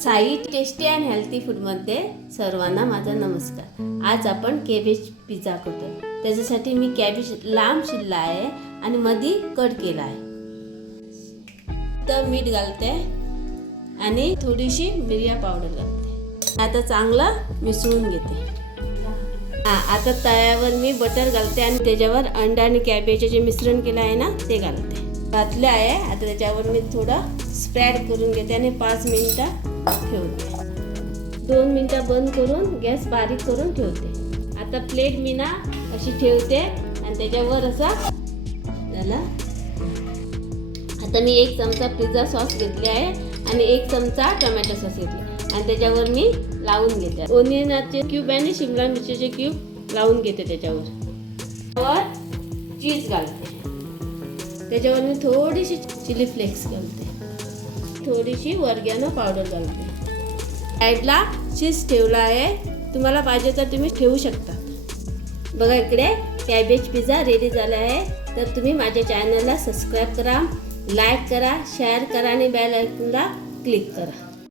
Sai tasty and healthy फूडमध्ये सर्वांना माझा नमस्कार। आज आपण कॅबेज पिझ्झा करतो। त्याच्यासाठी मी कॅबेज लांब शिरला आहे आणि मध्ये कट केला आहे। तर मीठ घालते आणि थोडीशी मिरिया पावडर घालते। आता चांगलं मिसळून घेते। आता तव्यावर मी बटर घालते आणि त्याच्यावर अंडा आणि कॅबेजचे जे मिश्रण केलं आहे ना ते घालते। घातले आहे। आता त्याच्यावर मी थोडं स्प्रेड करून घेते आणि 5 मिनिटं ठेवते। 2 मिनिटं बंद करून गॅस बारीक करून ठेवते। आता प्लेट मी ना अशी ठेवते आणि त्याच्यावर असा झाला। आता मी 1 चमचा पिझ्झा सॉस घेतले आहे आणि 1 चमचा टोमॅटो सॉस घेतले आणि त्याच्यावर मी लावून घेते। ओनियनचे क्यूब आणि शिमला मिरचीचे क्यूब लावून घेते त्याच्यावर चीज घालते। त्याच्यावर मी थोडीशी चिली फ्लेक्स घालते, थोडीशी ऑर्गॅनो पावडर घालते। साईडला चीज ठेवला आहे, तुम्हाला पाहिजे तर तुम्ही ठेवू शकता। बघा इकडे कॅबेज पिझ्झा रेडी झाला आहे। तर तुम्ही माझ्या चॅनलला सबस्क्राईब करा, लाईक करा, शेअर करा आणि बेल आयकॉनला क्लिक करा।